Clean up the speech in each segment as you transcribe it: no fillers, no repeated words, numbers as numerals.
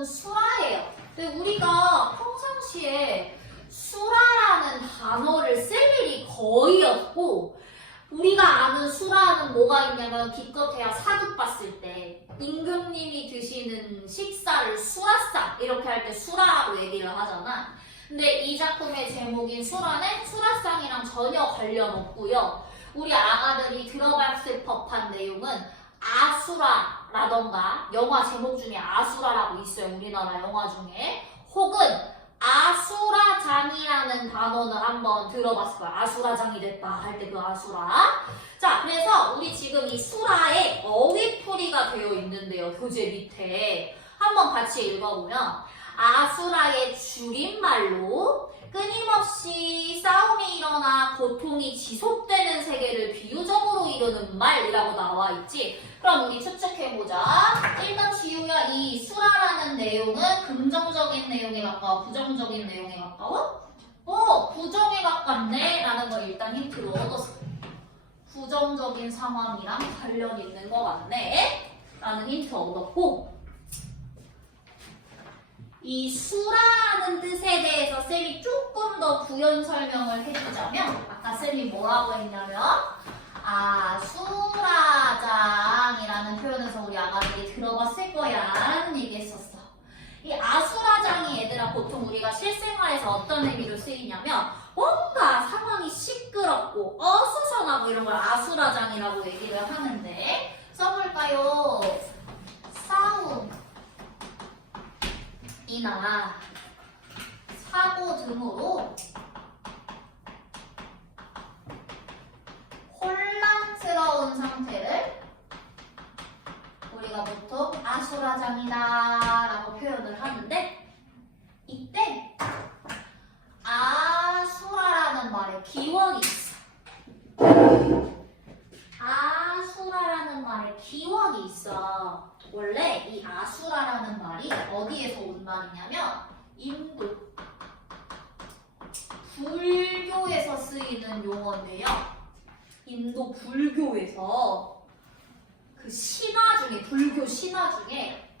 제목은 수라예요. 근데 우리가 평상시에 수라라는 단어를 쓸 일이 거의 없고, 우리가 아는 수라는 뭐가 있냐면 기껏해야 사극 봤을 때 임금님이 드시는 식사를 수라상 이렇게 할 때 수라라고 얘기를 하잖아. 근데 이 작품의 제목인 수라는 수라상이랑 전혀 관련 없고요. 우리 아가들이 들어봤을 법한 내용은 아수라라던가, 영화 제목 중에 아수라라고 있어요. 우리나라 영화 중에. 혹은 아수라장이라는 단어는 한번 들어봤을 거야. 아수라장이 됐다 할 때 그 아수라. 자, 그래서 우리 지금 이 수라에 어휘풀이가 되어 있는데요. 교재 밑에. 한번 같이 읽어보면, 아수라의 줄임말로 끊임없이 싸움이 일어나 고통이 지속되는 세계를 비유적으로 이루는 말이라고 나와 있지. 그럼 우리 추측해보자. 일단 지우야, 이 수라라는 내용은 긍정적인 내용에 가까워? 부정적인 내용에 가까워? 부정에 가깝네 라는 걸 일단 힌트로 얻었어. 부정적인 상황이랑 관련 있는 것 같네 라는 힌트 얻었고, 이 수라라는 뜻에 대해서 쌤이 조금 더 부연 설명을 해주자면, 아까 쌤이 뭐라고 했냐면 아수라장이라는 표현에서 우리 아가들이 들어봤을 거야 라는 얘기 했었어. 이 아수라장이 얘들아 보통 우리가 실생활에서 어떤 의미로 쓰이냐면 뭔가 상황이 시끄럽고 어수선하고 이런 걸 아수라장이라고 얘기를 하는데, 써볼까요? 싸움이나 사고 등으로 혼란스러운 상태를 우리가 보통 아수라장이다 라고 표현을 하는데, 이때 아수라라는 말에 기원이 있어. 아수라라는 말에 기원이 있어. 원래 이 아수라라는 말이 어디에서 온 말이냐면 인도 불교에서 쓰이는 용어인데요. 인도 불교에서 그 신화 중에, 불교 신화 중에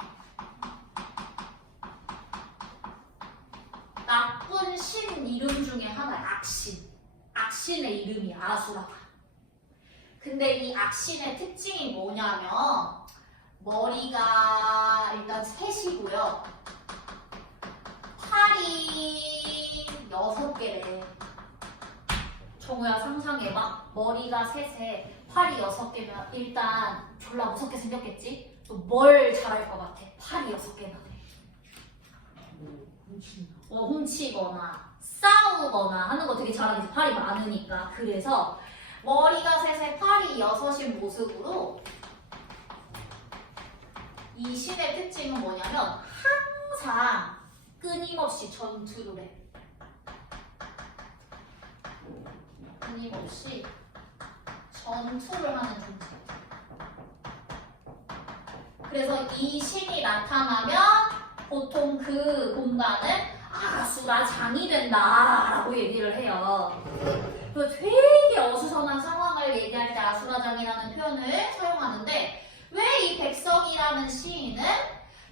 나쁜 신 이름 중에 하나야. 악신. 악신의 이름이 아수라가. 근데 이 악신의 특징이 뭐냐면 머리가 일단 셋이고요. 팔이 6개래. 정우야 상상해봐. 머리가 셋에 팔이 6개면 일단 졸라 무섭게 생겼겠지? 또 뭘 잘할 것 같아? 팔이 6개나 돼. 훔치거나 싸우거나 하는 거 되게 잘하겠지. 팔이 많으니까. 그래서 머리가 셋에 팔이 6인 모습으로, 이 신의 특징은 뭐냐면 항상 끊임없이 전투를 해. 끊임없이 전투를 하는 존재. 그래서 이 신이 나타나면 보통 그 공간은 아수라장이 된다라고 얘기를 해요. 그래서 되게 어수선한 상황을 얘기할 때 아수라장이라는 표현을 사용하는데, 왜 이 백성이라는 시인은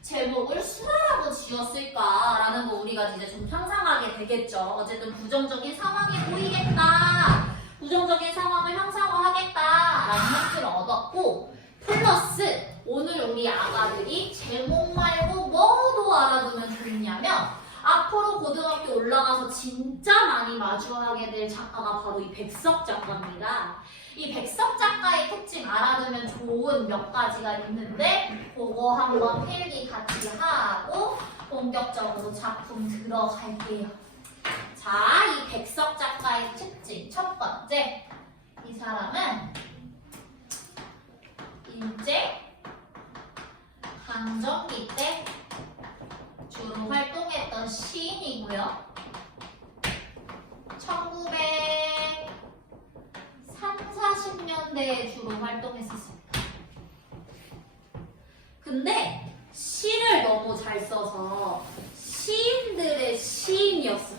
제목을 수라라고 지었을까라는 거 우리가 이제 좀 상상하게 되겠죠. 어쨌든 부정적인 상황이 보이겠다, 부정적인 상황을 형상화하겠다라는 힌트를 얻었고, 플러스 오늘 우리 아가들이 제목 말고 뭐도 알아두면 좋냐면, 앞으로 고등학교 올라가서 진짜 많이 마주하게 될 작가가 바로 이 백석 작가입니다. 이 백석 작가의 특징 알아두면 좋은 몇 가지가 있는데, 그거 한번 필기 같이 하고 본격적으로 작품 들어갈게요. 자, 이 백석 작가의 특징 첫 번째, 이 사람은 일제 강점기 때 주로 활동했던 시인이고요. 1940년대에 주로 활동했었습니다. 근데 시를 너무 잘 써서 시인들의 시인이었어요.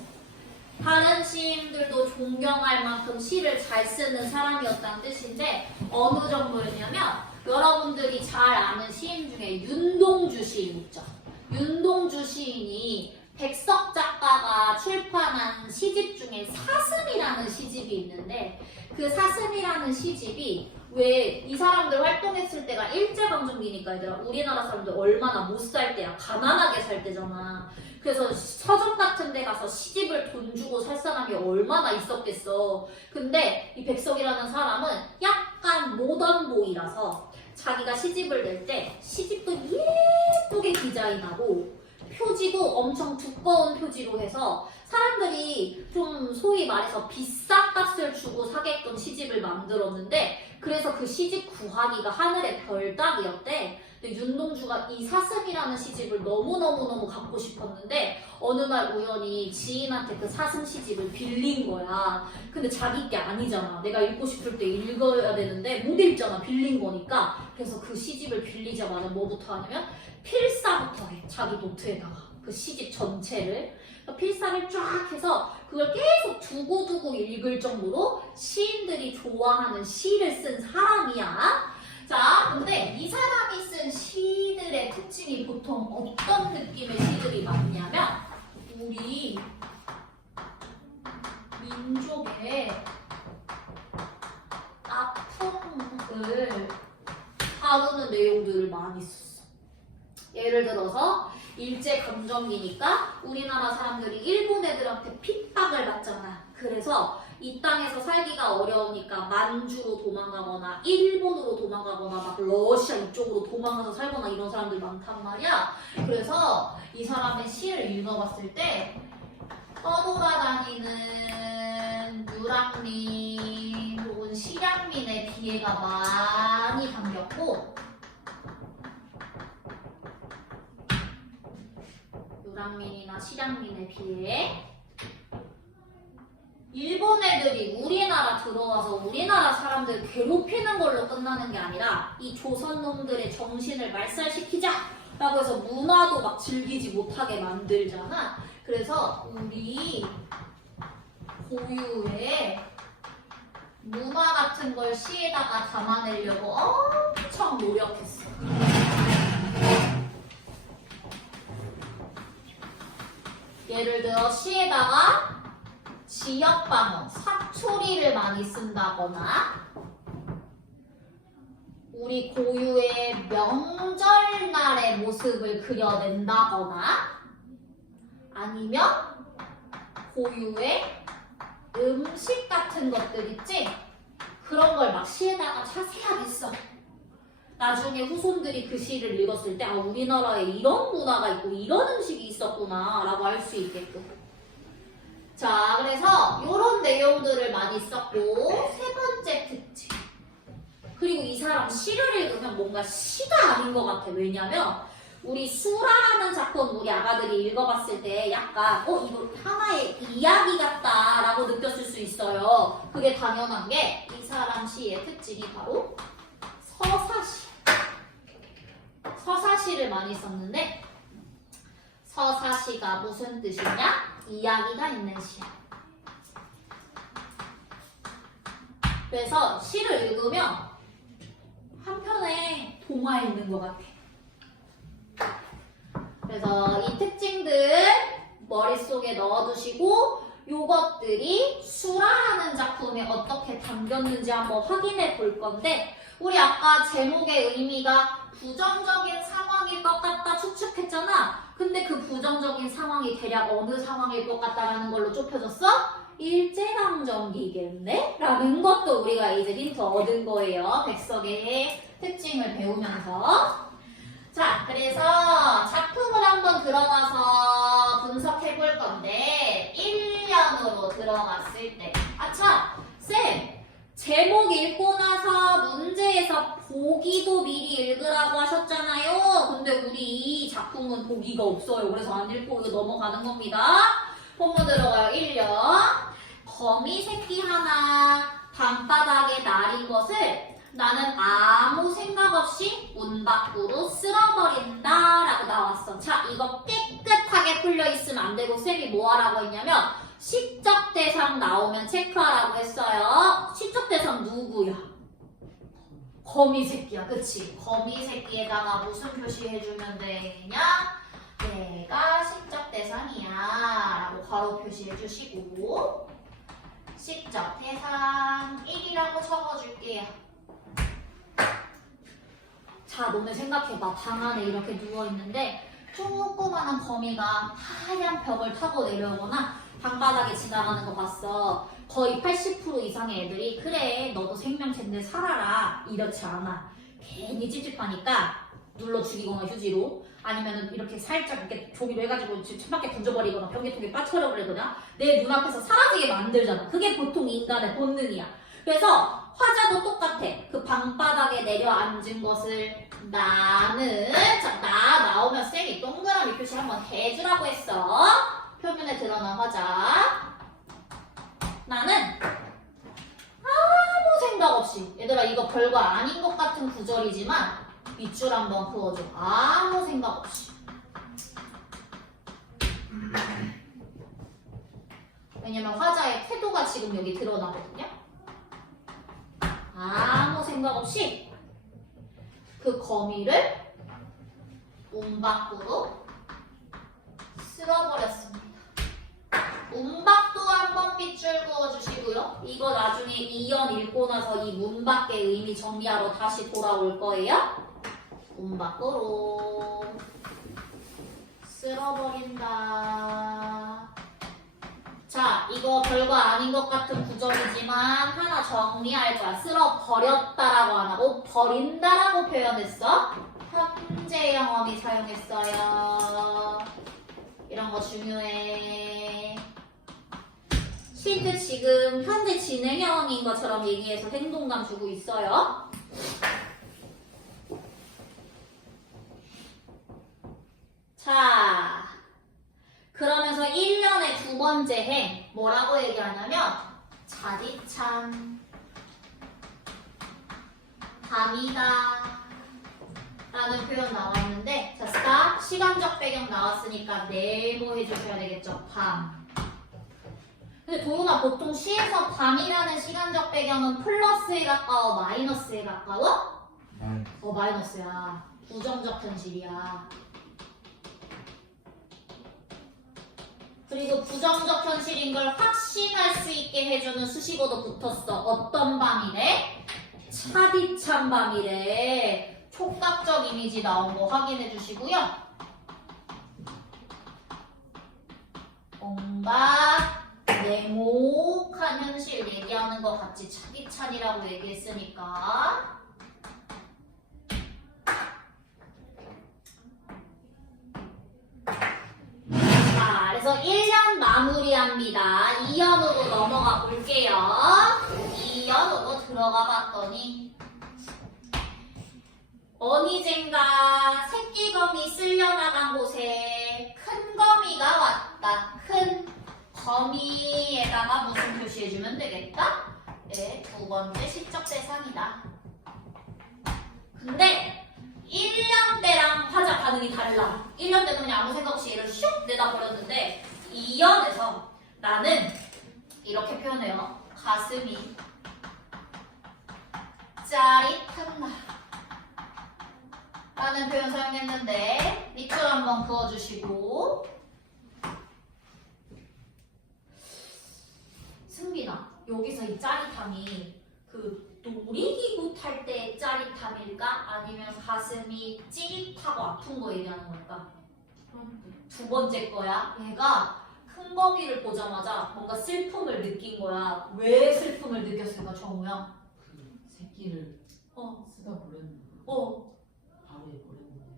다른 시인들도 존경할 만큼 시를 잘 쓰는 사람이었다는 뜻인데, 어느 정도였냐면 여러분들이 잘 아는 시인 중에 윤동주 시인 있죠. 윤동주 시인이 백석 작가가 출판한 시집 중에 사슴이라는 시집이 있는데 그 사슴이라는 시집이 왜 이 사람들 활동했을 때가 일제강점기니까 얘들아 우리나라 사람들 얼마나 못 살 때야 가난하게 살 때잖아. 그래서 서점 같은 데 가서 시집을 돈 주고 살 사람이 얼마나 있었겠어. 근데 이 백석이라는 사람은 약간 모던보이라서 자기가 시집을 낼 때 시집도 예쁘게 디자인하고 표지도 엄청 두꺼운 표지로 해서 사람들이 좀 소위 말해서 비싼 값을 주고 사게끔 시집을 만들었는데 그래서 그 시집 구하기가 하늘의 별 따기였대. 근데 윤동주가 이 사슴이라는 시집을 너무너무너무 갖고 싶었는데 어느 날 우연히 지인한테 그 사슴 시집을 빌린 거야. 근데 자기 게 아니잖아. 내가 읽고 싶을 때 읽어야 되는데 못 읽잖아. 빌린 거니까. 그래서 그 시집을 빌리자마자 뭐부터 하냐면 필사부터 해. 자기 노트에다가 그 시집 전체를 필사를 쫙 해서 그걸 계속 두고두고 읽을 정도로 시인들이 좋아하는 시를 쓴 사람이야. 자, 근데 이 사람이 쓴 시들의 특징이 보통 어떤 느낌의 시들이 많냐면 우리 민족의 아픔을 다루는 내용들을 많이 썼어. 예를 들어서 일제감점기니까 우리나라 사람들이 일본 애들한테 핍박을 받잖아. 그래서 이 땅에서 살기가 어려우니까 만주로 도망가거나 일본으로 도망가거나 막 러시아 이쪽으로 도망가서 살거나 이런 사람들이 많단 말이야. 그래서 이 사람의 시를 읽어봤을 때 떠돌아다니는 유랑민 혹은 실향민의 비애가 많이 담겼고 유랑민이나 실향민에 비해 일본 애들이 우리나라 들어와서 우리나라 사람들 괴롭히는 걸로 끝나는 게 아니라 이 조선 놈들의 정신을 말살시키자 라고 해서 문화도 막 즐기지 못하게 만들잖아. 그래서 우리 고유의 문화 같은 걸 시에다가 담아내려고 엄청 노력했어. 예를 들어 시에다가 지역방언, 사투리를 많이 쓴다거나 우리 고유의 명절날의 모습을 그려낸다거나 아니면 고유의 음식 같은 것들 있지? 그런 걸 막 시에다가 자세하게 써. 나중에 후손들이 그 시를 읽었을 때 우리나라에 이런 문화가 있고 이런 음식이 있었구나 라고 알 수 있게끔. 자, 그래서 이런 내용들을 많이 썼고 세 번째 특징. 그리고 이 사람 시를 읽으면 뭔가 시가 아닌 것 같아. 왜냐면 우리 수라라는 작품 우리 아가들이 읽어봤을 때 약간 이거 하나의 이야기 같다 라고 느꼈을 수 있어요. 그게 당연한 게 이 사람 시의 특징이 바로 서사시. 서사시를 많이 썼는데 서사시가 무슨 뜻이냐? 이야기가 있는 시야. 그래서 시를 읽으면 한편의 동화 읽는 것 같아. 그래서 이 특징들 머릿속에 넣어두시고 요것들이 수라라는 작품에 어떻게 담겼는지 한번 확인해 볼 건데 우리 아까 제목의 의미가 부정적인 상황일 것 같다 추측했잖아. 근데 그 부정적인 상황이 대략 어느 상황일 것 같다라는 걸로 좁혀졌어? 일제강점기겠네? 라는 것도 우리가 이제 힌트 얻은 거예요. 백석의 특징을 배우면서. 자, 그래서 작품을 한번 들어가서 분석해 볼 건데 1년으로 들어갔을 때 쌤! 제목 읽고 나서 문제에서 보기도 미리 읽으라고 하셨잖아요. 근데 우리 이 작품은 보기가 없어요. 그래서 안 읽고 이거 넘어가는 겁니다. 본문 들어가요. 1년. 거미 새끼 하나 방바닥에 날인 것을 나는 아무 생각 없이 문 밖으로 쓸어버린다 라고 나왔어. 자, 이거 깨끗하게 풀려 있으면 안 되고 쌤이 뭐 하라고 했냐면 시적 대상 나오면 체크하라고 했어요. 시적 대상 누구야? 거미 새끼야. 그치? 거미 새끼에다가 무슨 표시 해주면 되냐? 대상이야 라고 괄호 표시해 주시고 시적 대상 1이라고 적어줄게요. 자, 너네 생각해봐. 방 안에 이렇게 누워있는데 조그만한 거미가 하얀 벽을 타고 내려오거나 방바닥에 지나가는 거 봤어. 거의 80% 이상의 애들이 그래 너도 생명체인데 살아라 이렇지 않아. 괜히 찝찝하니까 눌러 죽이거나 휴지로 아니면 이렇게 살짝 이렇게 조기로 해가지고 천밖에 던져버리거나 변기통에 빠뜨려버리거나 내 눈앞에서 사라지게 만들잖아. 그게 보통 인간의 본능이야. 그래서 화자도 똑같아. 그 방바닥에 내려앉은 것을 나는 자, 나오면 쌤이 동그라미 표시 한번 해주라고 했어. 표면에 드러난 화자 나는 아무 생각 없이 얘들아 이거 별거 아닌 것 같은 구절이지만 밑줄 한번 그어줘. 아무 생각 없이. 왜냐면 화자의 태도가 지금 여기 드러나거든요. 아무 생각 없이 그 거미를 문 밖으로 쓸어버렸습니다. 문 밖도 한번 밑줄 그어주시고요. 이거 나중에 2연 읽고 나서 이 문 밖의 의미 정리하러 다시 돌아올 거예요. 문 밖으로 쓸어버린다. 자, 이거 별거 아닌 것 같은 구절이지만 하나 정리할 거야. 쓸어버렸다라고 안 하고 버린다라고 표현했어. 현재형 어미 사용했어요. 이런 거 중요해. 힌트 지금 현재 진행형인 것처럼 얘기해서 행동감 주고 있어요. 자, 그러면서 1년의 두 번째 행 뭐라고 얘기하냐면 자디찬 밤이다 라는 표현 나왔는데 자, 스탑 시간적 배경 나왔으니까 네모 해주셔야 되겠죠. 밤. 근데 도훈아 보통 시에서 밤이라는 시간적 배경은 플러스에 가까워 마이너스에 가까워? 마이너스야. 부정적 현실이야. 그리고 부정적 현실인 걸 확신할 수 있게 해주는 수식어도 붙었어. 어떤 밤이래? 차디찬 밤이래. 촉각적 이미지 나온 거 확인해 주시고요. 뭔가 냉혹한 현실 얘기하는 것 같지. 차디찬이라고 얘기했으니까. 그래서 1년 마무리합니다. 2년으로 넘어가 볼게요. 2년으로 들어가 봤더니 어느젠가 새끼거미 쓸려나간 곳에 큰 거미가 왔다. 큰 거미에다가 무슨 표시해주면 되겠다? 네, 두 번째 시적 대상이다. 근데 1년 때랑 화자 반응이 달라. 1년 때는 그냥 아무 생각 없이 얘를 슉 내다 버렸는데 2년에서 나는 이렇게 표현해요. 가슴이 짜릿한 날 라는 표현 사용했는데 밑줄 한번 그어주시고 승빈아 여기서 이 짜릿함이 그 놀이기구 탈 때 짜릿함일까? 아니면 가슴이 찌릿하고 아픈 거 얘기하는 걸까? 두 번째 거야. 얘가 큰 거미를 보자마자 뭔가 슬픔을 느낀 거야. 왜 슬픔을 느꼈을까, 정우야? 그 새끼를 쓰다 버렸는데 바로에 버렸는데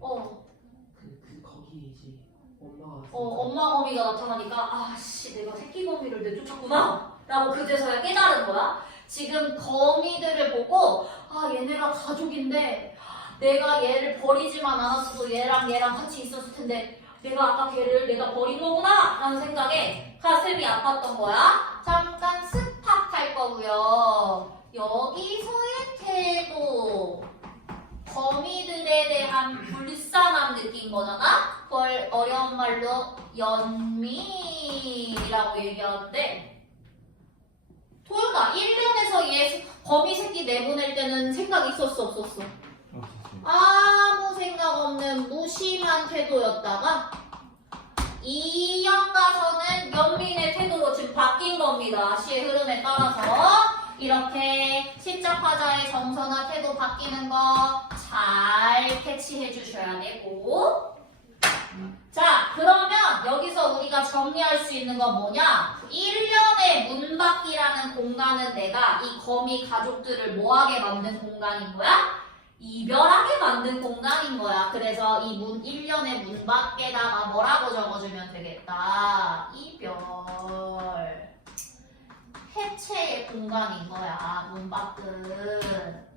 거기에 이제 엄마가 엄마 거미가 나타나니까 아씨 내가 새끼 거미를 내쫓았구나 라고 그제서야 깨달은 거야. 지금 거미들을 보고 얘네가 가족인데 내가 얘를 버리지만 않았어도 얘랑 같이 있었을 텐데 내가 아까 걔를 내가 버린 거구나 라는 생각에 가슴이 아팠던 거야. 잠깐 스탑할 거고요. 여기서의 태도 거미들에 대한 불쌍함 느낀 거잖아. 그걸 어려운 말로 연민이라고 얘기하는데 도윤아 1년에서 얘 거미 새끼 내보낼 때는 생각 있었어 없었어? 아무 생각 없는 무심한 태도였다가 2년 이렇게 시적 화자의 정서나 태도 바뀌는 거 잘 캐치해 주셔야 되고. 자, 그러면 여기서 우리가 정리할 수 있는 건 뭐냐? 1년의 문 밖이라는 공간은 내가 이 거미 가족들을 뭐하게 만든 공간인 거야? 이별하게 만든 공간인 거야. 그래서 이 1년의 문 밖에다가 뭐라고 적어주면 되겠다. 이별. 해체의 공간인 거야. 문 밖은.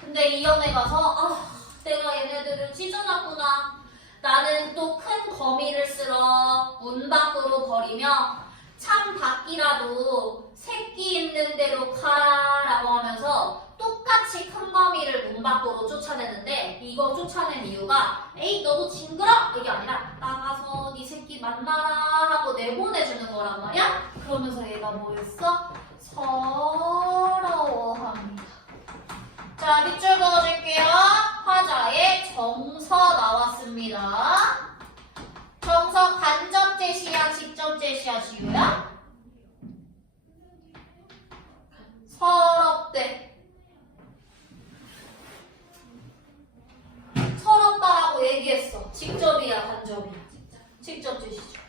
근데 이연에 가서 내가 얘네들을 찢어놨구나. 나는 또 큰 거미를 쓸어 문 밖으로 버리며 창 밖이라도 새끼 있는 대로 가라라고 하면서 똑같이 큰 거미를 문 밖으로 쫓아내는데 이거 쫓아낸 이유가 에이 너도 징그러! 이게 아니라 나가서 네 새끼 만나라 하고 내보내주는 거란 말이야? 그러면서 얘가 뭐 했어? 서러워합니다. 자, 밑줄 그어줄게요. 화자의 정서 나왔습니다. 정서 간접 제시야, 직접 제시야, 지우야? 서럽대. 서럽다라고 얘기했어. 직접이야, 간접이야? 직접 제시죠.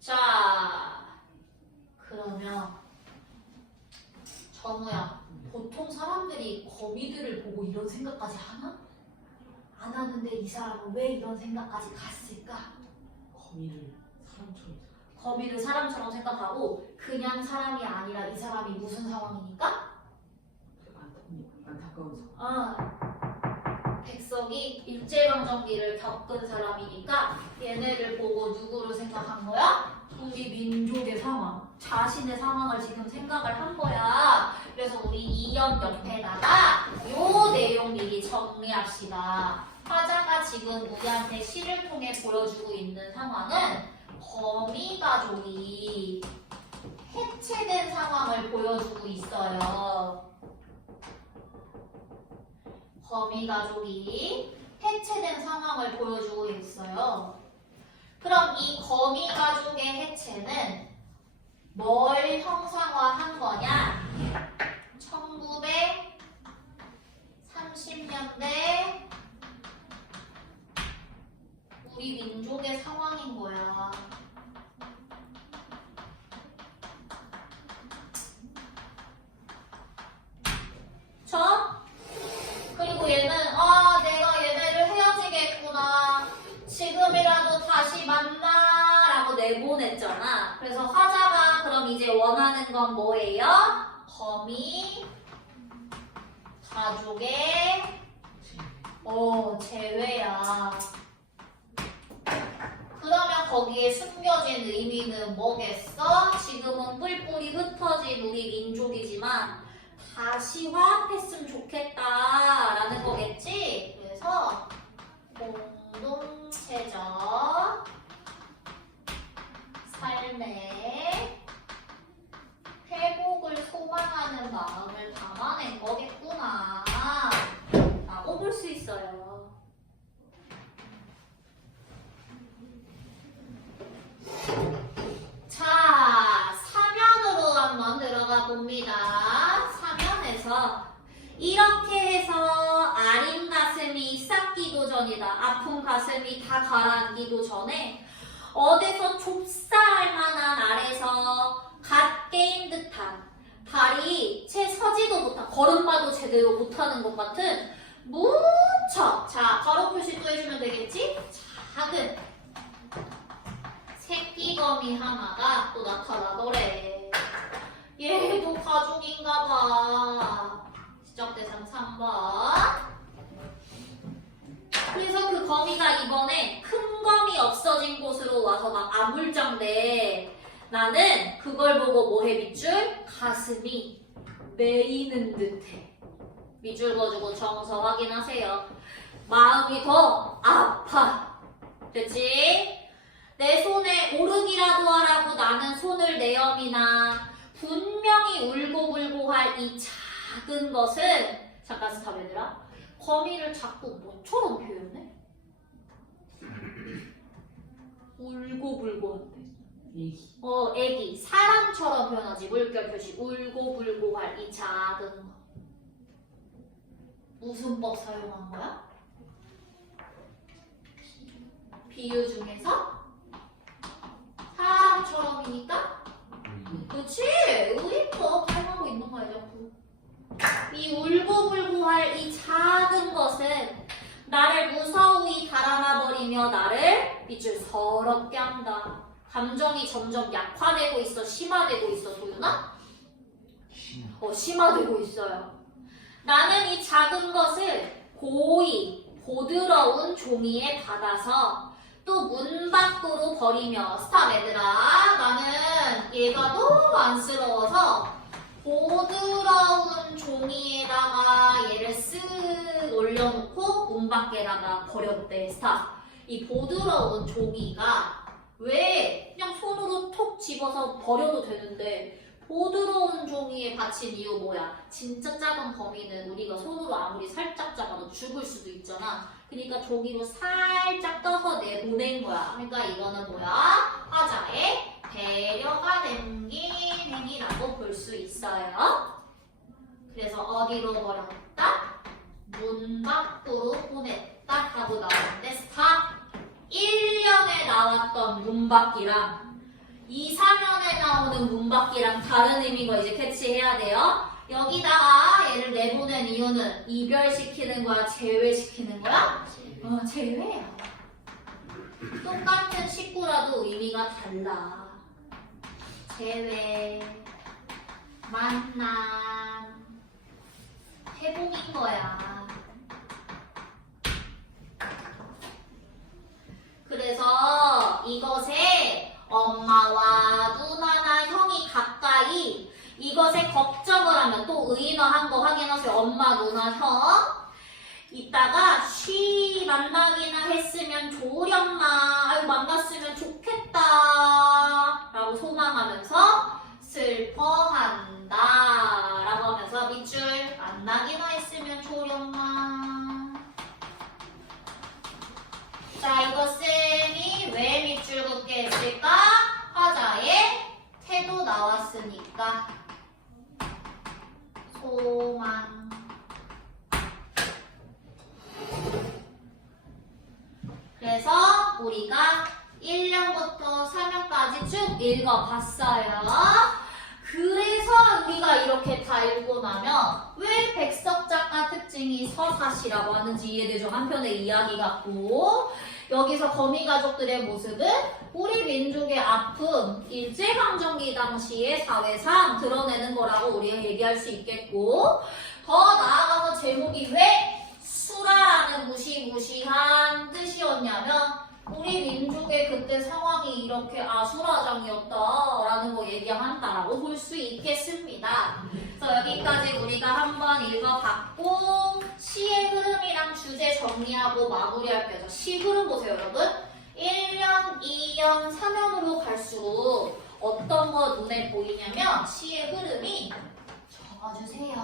자, 그러면 정우야, 보통 사람들이 거미들을 보고 이런 생각까지 하나? 안 하는데 이 사람은 왜 이런 생각까지 갔을까? 거미를 사람처럼 생각하고 그냥 사람이 아니라 이 사람이 무슨 상황이니까? 안타까운 상황. 백석이 일제강점기를 겪은 사람이니까 얘네를 보고 누구를 생각한 거야? 우리 민족의 상황, 자신의 상황을 지금 생각을 한 거야. 그래서 우리 이연 옆에다가 요 내용 미리 정리합시다. 화자가 지금 우리한테 시를 통해 보여주고 있는 상황은 거미 가족이 해체된 상황을 보여주고 있어요. 거미 가족이 해체된 상황을 보여주고 있어요. 그럼 이 거미 가족의 해체는 뭘 형상화한 거냐? 1930년대 우리 민족의 상황인 거야. 그리고 얘는 내가 얘네를 헤어지겠구나. 지금이라도 다시 만나라고 내보냈잖아. 그래서 화자가 그럼 이제 원하는 건 뭐예요? 거미 가족의 재회야. 그러면 거기에 숨겨진 의미는 뭐겠어? 지금은 뿔뿔이 흩어진 우리 민족이지만 다시 화합했으면 좋겠다라는 거겠지? 그래서 공동체적 삶의 회복을 소망하는 마음을 담아낸 거겠구나 라고 볼 수 있어요. 자, 사면으로 한번 들어가 봅니다. 사면에서 이렇게 해서 아린 가슴이 싹기도 전이다. 아픈 가슴이 다 가라앉기도 전에 어디서 좁쌀 만한 아래서 갓 깨인 듯한 발이 채 서지도 못한 걸음마도 제대로 못하는 것 같은 무척 자 가로 표시 또 해주면 되겠지? 작은 새끼거미 하나가 또 나타나더래. 얘도 가족인가봐. 지적대상 3번. 그래서 그 거미가 이번에 큰 거미 없어진 곳으로 와서 막 아물쩡대. 나는 그걸 보고 뭐해 밑줄? 가슴이 메이는 듯해. 밑줄 그어주고 정서 확인하세요. 마음이 더 아파. 됐지? 내 손에 오르기라도 하라고 나는 손을 내어미나 분명히 울고불고 할 이 작은 것은 잠깐 스탑 얘들아. 거미를 자꾸 뭐처럼 표현해? 울고불고한대. 애기. 애기. 사람처럼 표현하지. 물결 표시. 울고불고할 이 작은 거. 무슨 법 사용한 거야? 비유 중에서 사람처럼이니까? 그치? 의인법 사용하고 있는 거야, 자꾸. 이 울고불고할 이 작은 것은 나를 무서이 달아나버리며 나를 밑줄 서럽게 한다. 감정이 점점 약화되고 있어, 심화되고 있어, 소윤아? 심화되고 있어요. 나는 이 작은 것을 고이, 보드러운 종이에 받아서 또 문 밖으로 버리며 스탑 얘들아. 나는 얘가 너무 안쓰러워서 보드러운 종이에다가 얘를 쓱 올려놓고 문 밖에다가 버렸대. 스탑. 이 보드러운 종이가 왜 그냥 손으로 톡 집어서 버려도 되는데 보드러운 종이에 받친 이유 뭐야? 진짜 작은 거미는 우리가 손으로 아무리 살짝 잡아도 죽을 수도 있잖아. 그러니까 종이로 살짝 떠서 내보낸 거야. 그러니까 이거는 뭐야? 화자의 배려가 담긴 행위라고 볼 수 있어요. 그래서 어디로 버렸다? 문 밖으로 보냈다 하고 나오는데 스탑. 1년에 나왔던 문 밖이랑 2, 4년에 나오는 문 밖이랑 다른 의미인 거 이제 캐치해야 돼요. 여기다가 얘를 내보낸 이유는 이별시키는 거야? 제외시키는 거야? 제외야. 똑같은 식구라도 의미가 달라. 제외, 만남, 회복인 거야. 그래서 이것에 엄마와 누나나 형이 가까이 이것에 걱정을 하면 또 의인화한 거 확인하세요. 엄마, 누나, 형. 이따가 만나기나 했으면 좋으련마. 아유, 만났으면 좋겠다. 라고 소망하면서 슬퍼한다. 라고 하면서 밑줄 만나기나 했으면 좋으련마. 자, 이거 쌤이 왜 밑줄 긋게 했을까? 화자의 태도 나왔으니까. 소망. 그래서 우리가 1년부터 4년까지 쭉 읽어봤어요. 그래서 우리가 이렇게 다 읽고 나면 왜 백석 작가 특징이 서사시라고 하는지 이해되죠? 한편의 이야기 같고. 여기서 거미 가족들의 모습은 우리 민족의 아픔, 일제강점기 당시의 사회상 드러내는 거라고 우리가 얘기할 수 있겠고, 더 나아가서 제목이 왜 수라라는 무시무시한 뜻이었냐면 우리 민족의 그때 상황이 이렇게 아수라장이었다라는 거 얘기한다라고 볼 수 있겠습니다. 그래서 여기까지 우리가 한번 읽어봤고 시의 흐름이랑 주제 정리하고 마무리할게요. 시 흐름 보세요, 여러분. 1년, 2년, 3년으로 갈수록 어떤 거 눈에 보이냐면 시의 흐름이 적어주세요.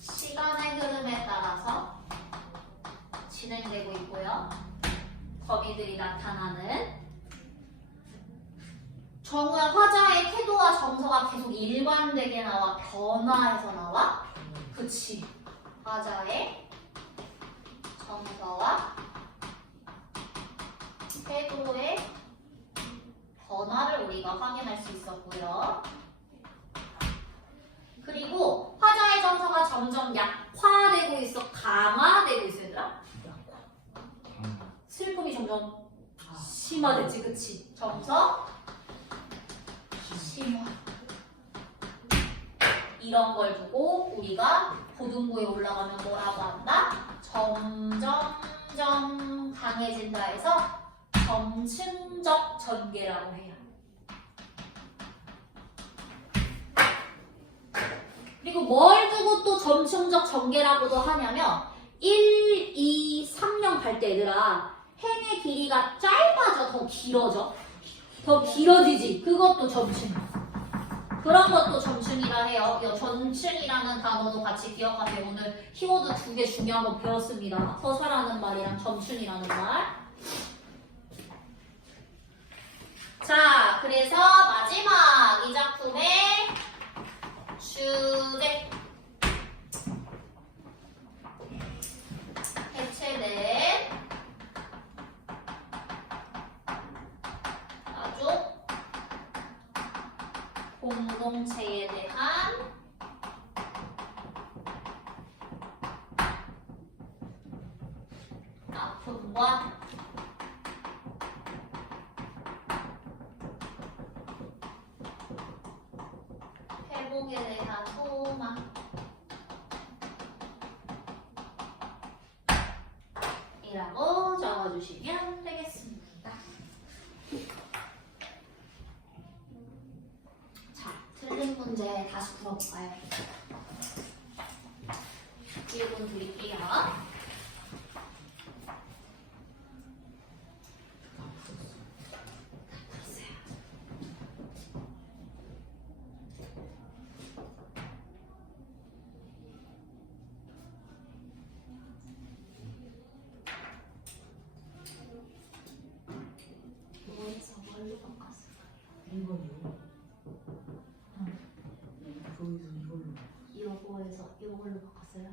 시간의 흐름에 따라서 진행되고 있고요. 거미들이 나타나는 화자의 태도와 정서가 계속 일관되게 나와? 변화해서 나와? 그치. 화자의 정서와 태도의 변화를 우리가 확인할 수 있었고요. 그리고 화자의 정서가 점점 약화되고 있어? 강화되고 있어, 얘들아? 슬픔이 점점 심화됐지, 그치? 정서 심화. 이런 걸 두고 우리가 고등부에 올라가면 뭐라고 한다? 점점 강해진다 해서 점층적 전개라고 해요. 그리고 뭘 두고 또 점층적 전개라고도 하냐면 1, 2, 3년 갈 때 얘들아 행의 길이가 짧아져, 더 길어져? 더 길어지지. 그것도 점층. 그런 것도 점층이라 해요. 이 점층이라는 단어도 같이 기억하세요. 오늘 키워드 2개 중요한 거 배웠습니다. 허사라는 말이랑 점층이라는 말. 자, 그래서 마지막 이 작품의 주제. 해체된 가족 공동체에 대한 아픔과 회복에 대한 소망 이라고 적어주시면 되겠습니다. 자, 틀린 문제 다시 풀어볼까요? 1분 드릴게요. 뭐에서 뭘로 바꿨어? 1번이요? 거기서 이걸로. 요거에서 요걸로 바꿨어요?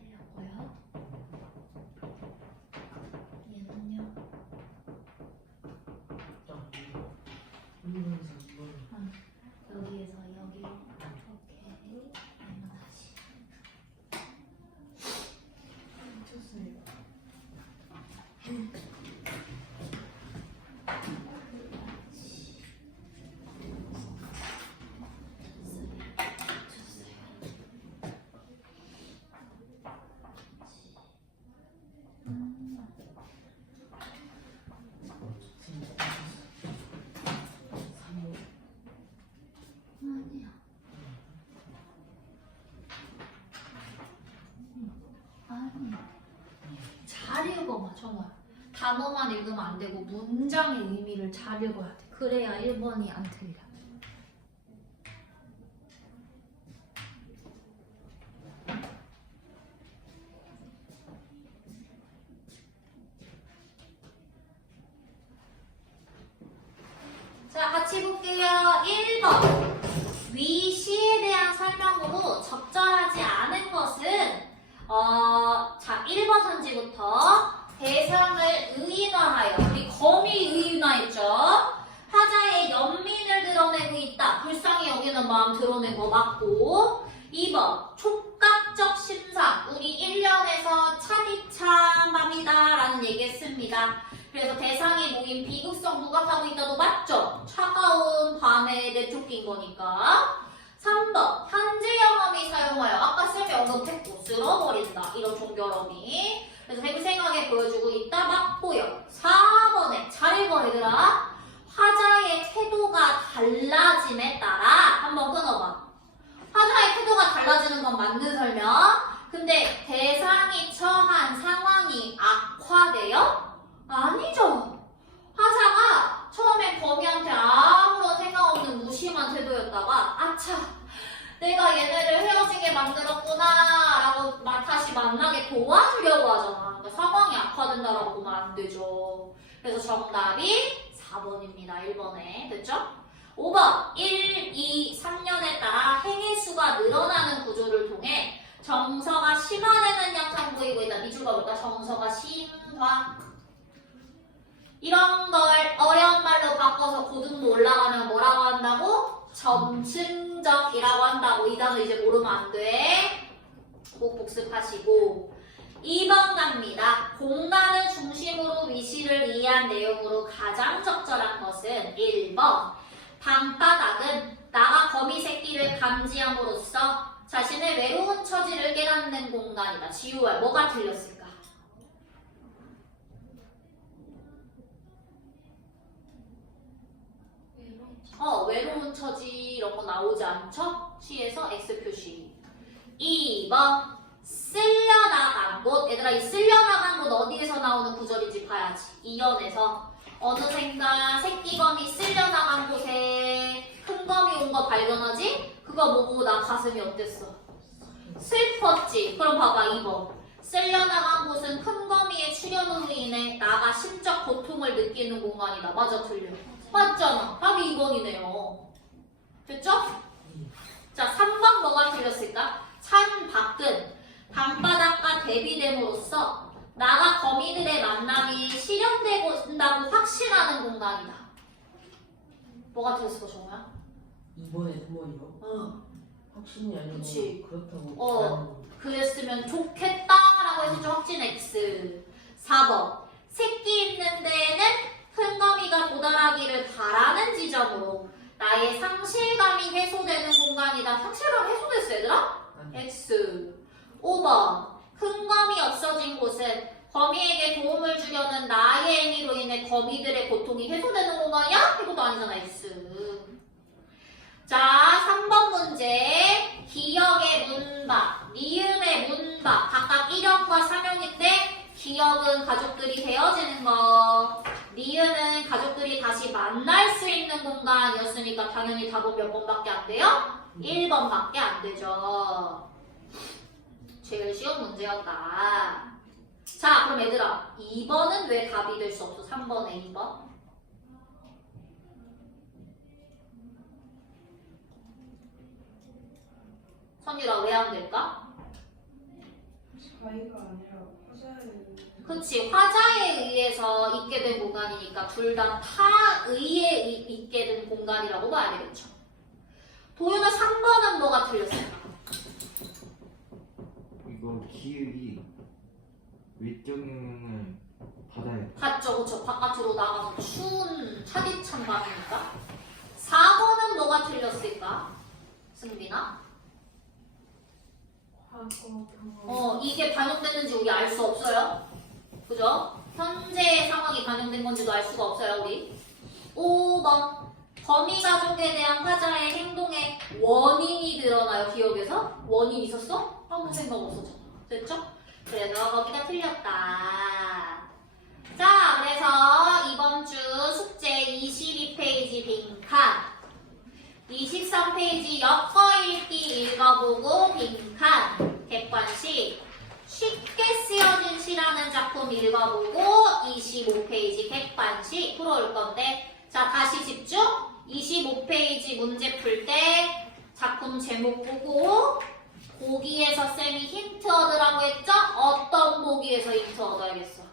틀렸고요. 얘는요? 딱 이거. 1번에서 이걸로. 여기에서 여기로. 오케이. 얘는 다시. 쳤어요. 아니야. 아니야. 잘 읽어봐, 정말. 단어만 읽으면 안 되고 문장의 의미를 잘 읽어야 돼. 그래야 1번이 안 틀려. 자, 같이 볼게요. 1번. 위시에 대한 설명으로 적절하지 않은 것은 자, 1번 선지부터 대상을 의인화하여 우리 거미 의인화했죠. 화자의 연민을 드러내고 있다. 불쌍히 여기는 마음 드러낸 거 맞고. 2번 촉각적 심상. 우리 1년에서 차디참합니다 라는 얘기 했습니다. 그래서 대상이 모인 비극성 누각하고 있다도 맞죠? 차가운 밤에 내쫓긴 거니까. 3번 현재 영험이 사용하여 아까 쌤이 언급했고 쓸어버린다. 이런 종결어미. 그래서 생생하게 보여주고 있다. 맞고요. 4번에 잘 읽어 얘들아. 화자의 태도가 달라짐에 따라 한번 끊어봐. 화자의 태도가 달라지는 건 맞는 설명. 근데 대상이 처한 상황이 악화돼요? 아니죠. 화자가 처음엔 거미한테 아무런 생각 없는 무심한 태도였다가 아차 내가 얘네를 헤어지게 만들었구나 라고 다시 만나게 도와주려고 하잖아. 그러니까 상황이 악화된다라고 보면 안 되죠. 그래서 정답이 4번입니다. 1번에. 됐죠? 5번 1, 2, 3년에 따라 행위 수가 늘어나는 구조를 통해 정서가 심화되는 양상 보이고 있다. 밑줄 봐볼까? 정서가 심화. 이런 걸 어려운 말로 바꿔서 고등도 올라가면 뭐라고 한다고? 점층적이라고 한다고. 이 단어 이제 모르면 안 돼. 꼭 복습하시고. 2번 갑니다. 공간을 중심으로 위시를 이해한 내용으로 가장 적절한 것은 1번 방바닥은 나가 거미 새끼를 감지함으로써 자신의 외로운 처지를 깨닫는 공간이다. 지우알 뭐가 틀렸을까? 외로운 처지 이런 거 나오지 않죠? 시에서 X 표시. 2번 쓸 쓸려나간 곳. 얘들아, 이 쓸려나간 곳 어디에서 나오는 구절인지 봐야지. 이연에서 어느샌가 새끼거미 쓸려나간 곳에 큰 거미 온 거 발견하지? 그거 보고 나 가슴이 어땠어? 슬펐지. 그럼 봐봐 2번. 쓸려나간 곳은 큰 거미의 출현으로 인해 나가 심적 고통을 느끼는 공간이다. 맞아, 틀려? 맞잖아. 답이 2번이네요. 됐죠? 자, 3번 뭐가 틀렸을까? 찬 밖은 방바닥과 대비됨으로써 나가 거미들의 만남이 실현된다고 확신하는 공간이다. 뭐가 틀렸을까, 정우야? 이번에 3번이요? 확신이 아니고 그치. 그렇다고 그랬으면 좋겠다라고 해서 좀 확진 X. 4번. 새끼 있는 데에는 큰 거미가 도달하기를 바라는 지점으로 나의 상실감이 해소되는 공간이다. 상실감 해소됐어, 얘들아? X. 5번. 큰 검이 없어진 곳은 거미에게 도움을 주려는 나의 행위로 인해 거미들의 고통이 해소되는 공간이야? 이것도 아니잖아, X. 자, 3번 문제. 기역의 문박, 니은의 문박. 각각 1형과 3형인데 기역은 가족들이 되어지는 거. 니은은 가족들이 다시 만날 수 있는 공간이었으니까 당연히 답은 몇 번밖에 안 돼요? 1번밖에 안 되죠. 제일 쉬운 문제였다. 자, 그럼 얘들아 2번은 왜 답이 될 수 없어? 3번에 2번. 선율아 왜 안 될까? 자의가 아니라 화자의 그치, 화자에 의해서 있게 된 공간이니까 둘 다 타의에 있게 된 공간이라고 봐야 되겠죠. 도윤아 3번은 뭐가 틀렸을까? 이거 기획이 외적 영향을 받아야 돼. 봤죠, 그쵸? 바깥으로 나가서 추운 차디찬 밤이니까. 4번은 뭐가 틀렸을까? 승빈아? 과거 경험 이게 반영됐는지 우리 알 수 없어요. 그죠? 현재의 상황이 반영된 건지도 알 수가 없어요, 우리. 5번. 거미 가족에 대한 화자의 행동에 원인이 드러나요, 기억에서? 원인 있었어? 아무 생각 없었잖아. 됐죠? 그래서 거기가 틀렸다. 자, 그래서 이번 주 숙제 22페이지 빈칸. 23페이지 엮어읽기 읽어보고 빈칸. 객관식. 쉽게 쓰여진 시라는 작품 읽어보고 25페이지 객관식 풀어올 건데, 자, 다시 집중. 25페이지 문제 풀 때 작품 제목 보고 보기에서 쌤이 힌트 얻으라고 했죠? 어떤 보기에서 힌트 얻어야겠어?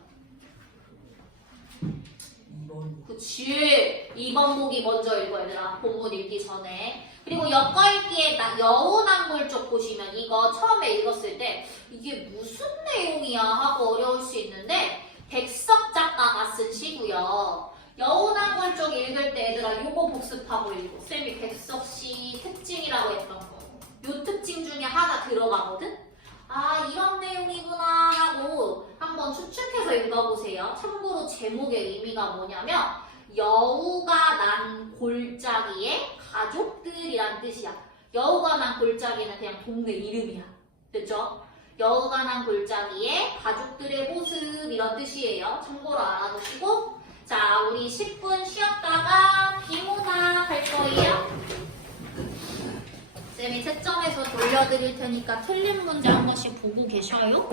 2번. 그치. 2번 보기 먼저 읽어, 얘들아. 본문 읽기 전에. 그리고 엮어읽기에 여운한글 쪽 보시면 이거 처음에 읽었을 때 이게 무슨 내용이야 하고 어려울 수 있는데 백석 작가가 쓴 시고요. 여운한글 쪽 읽을 때 얘들아 요거 복습하고 읽고. 쌤이 백석 씨 특징이라고 했던 거. 요 특징 중에 하나 들어가거든? 아, 이런 내용이구나 하고 한번 추측해서 읽어보세요. 참고로 제목의 의미가 뭐냐면 여우가 난 골짜기의 가족들이란 뜻이야. 여우가 난 골짜기는 그냥 동네 이름이야. 됐죠? 여우가 난 골짜기의 가족들의 모습 이런 뜻이에요. 참고로 알아두시고, 자, 우리 10분 쉬었다가 비모나 할 거예요. 쌤이 채점해서 돌려드릴 테니까 틀린 문제 한 번씩 보고 계셔요.